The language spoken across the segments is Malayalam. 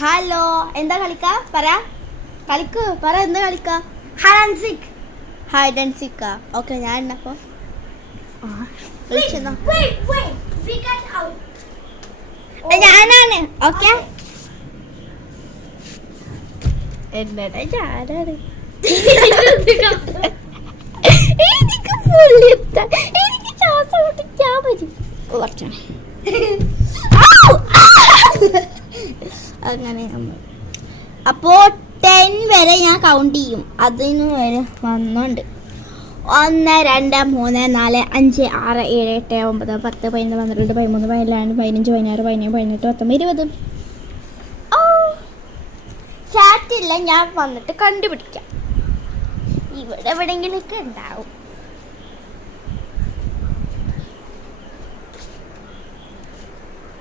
ഹലോ, എന്താ കളിക്ക? പറ എന്താ കളിക്ക? Hide and seek. ഓക്കെ, ഞാൻ എന്നപ്പോ ഞാനാണ്. ഓക്കെ, എന്നടാ ഞാനാണ്. എനിക്ക് ശ്വാസം മുട്ടിക്കാൻ പറ്റും. അങ്ങനെ അപ്പോ 10 വരെ ഞാൻ കൗണ്ട് ചെയ്യും. അതിന് വരെ വന്നുണ്ട്. 1 2 3 4 5 6 7 8 9 10 11 12 13 14 15 16 17 18 19 20. ചാറ്റില്ല, ഞാൻ വന്നിട്ട് കണ്ടുപിടിക്കാം. ഇവിടെ എവിടെങ്കിലൊക്കെ ഉണ്ടാവും.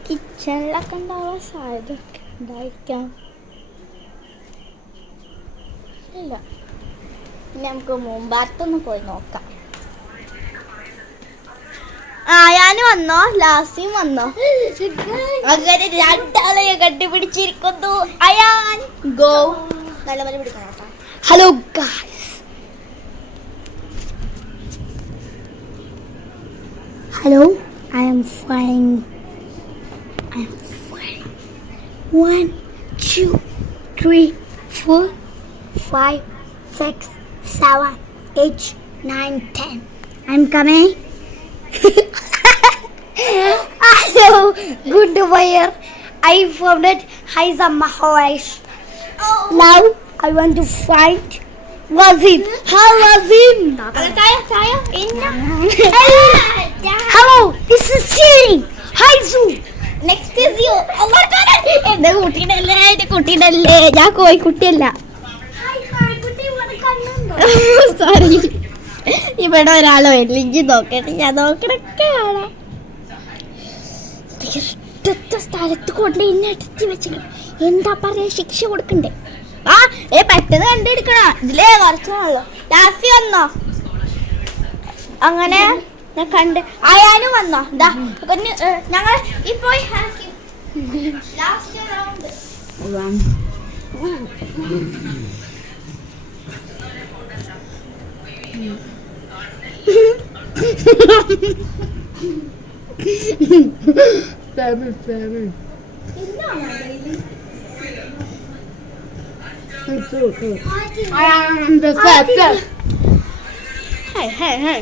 കിച്ചണിലൊക്കെ ഉണ്ടാവാൻ സാധ്യതയൊക്കെ ഉണ്ടായിരിക്കാം. ഇല്ല, നമുക്ക് മുമ്പാർത്തൊന്ന് പോയി നോക്കാം. ഞാനും വന്നോ, ലാസ്റ്റും വന്നോ. അങ്ങനെ രണ്ടാളെ കണ്ടുപിടിച്ചിരിക്കുന്നു. അയാൻ ഗോ. നല്ല പോലെ പിടിക്കണം കേട്ടോ. Hello guys, hello, I am fine. 1 2 3 4 5 6 7 8 9 10. I'm coming. Hello, good wire. I found it. Hi, Zamahoish. Now I want to find Wazim. How Wazim? Hello, this is Siri. Hi, Zoo. Next is you. Oh my God. എന്റെ കുട്ടിയുടെ ഞാൻ കോഴിക്കുട്ടിയല്ല. സോറി, ഇവിടെ ഒരാളോ ഇല്ലെങ്കിൽ നോക്കട്ടെ. ഞാൻ നോക്കണൊക്കെ കാണാം. തീർച്ചയായിട്ടും സ്ഥലത്ത് കൊണ്ട് എന്നെ അടിച്ച് വെച്ചിട്ട് എന്താ പറയാ, ശിക്ഷ കൊടുക്കണ്ടേ? പെട്ടെന്ന് കണ്ടെടുക്കണം. ഇതിലേ കുറച്ചാണല്ലോ. ലാസ്റ്റ് വന്നോ? അങ്ങനെ ഞാൻ കണ്ട്. അയാനും വന്നോ? ഞങ്ങൾ ഇപ്പോ ലാസ്റ്റ് റൗണ്ട്. Hey.